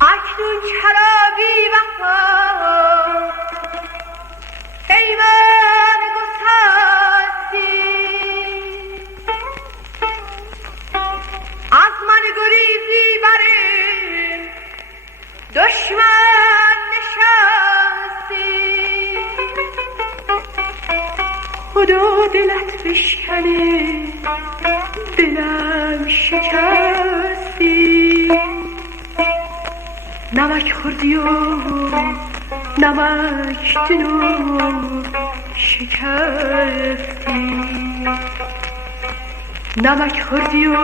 اکنون چرا بی وفا پیمان گسستی، از من گریزی بر دشمن نشستی. خدا دلت بشکنه دلم شکستی، نمک خوردی و نمک دلو شکستی، نمک خوردی و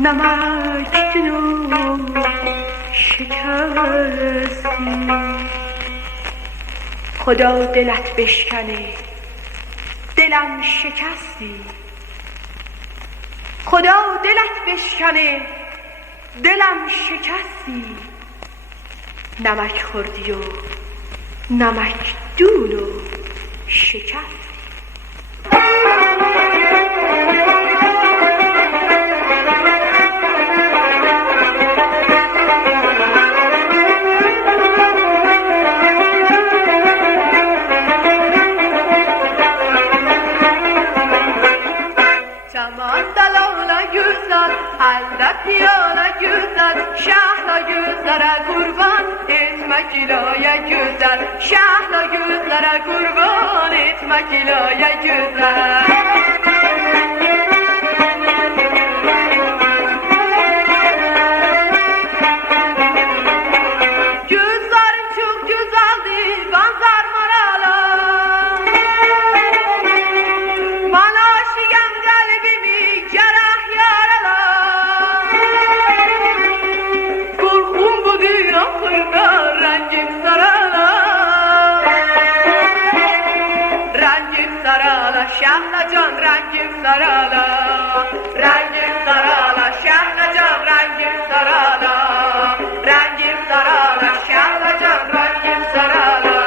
نمک دلو شکستی. خدا دلت بشکنه دلم شکستی، خدا دلت بشکنه دلم شکستی، نمک خوردی و نمک دونو شکستی. Halda piyala güzel, şahla gözlere kurban etmek ilaya güzel, şahla gözlere kurban etmek ilaya güzel. Gözlerin çok güzeldir, benzer marala, bana aşıyan kalbimi cerrah yaralar. Rengim sarala, rengim sarala, şahlacan rengim sarala, rengim sarala, şahlacan rengim sarala, rengim sarala, şahlacan rengim sarala.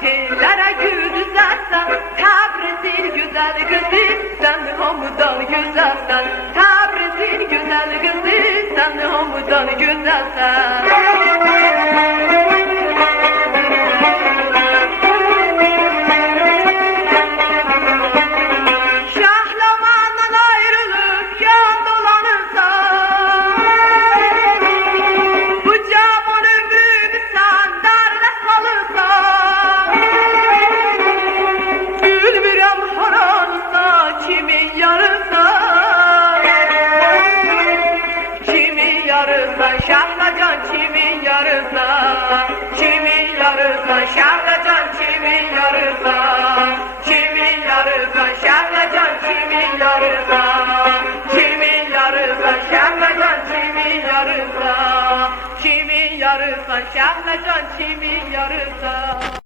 Tellere güzelsen, Təbrizin güzel kızı, sen hamıdan güzelsen. Təbrizin güzel kızı, sen hamıdan güzelsen. Şahlamandan ayrılıp yan dolanırsan, bu cavan ömrümü sen derde kalırsan. Kimin yarısan şahlacan kimin yarısan, kimin yarısan şahlacan kimin yarısan, kimin yarısan şahlacan kimin yarısan, kimin yarısan şahlacan kimin yarısan, kimin yarısan şahlacan kimin yarısan.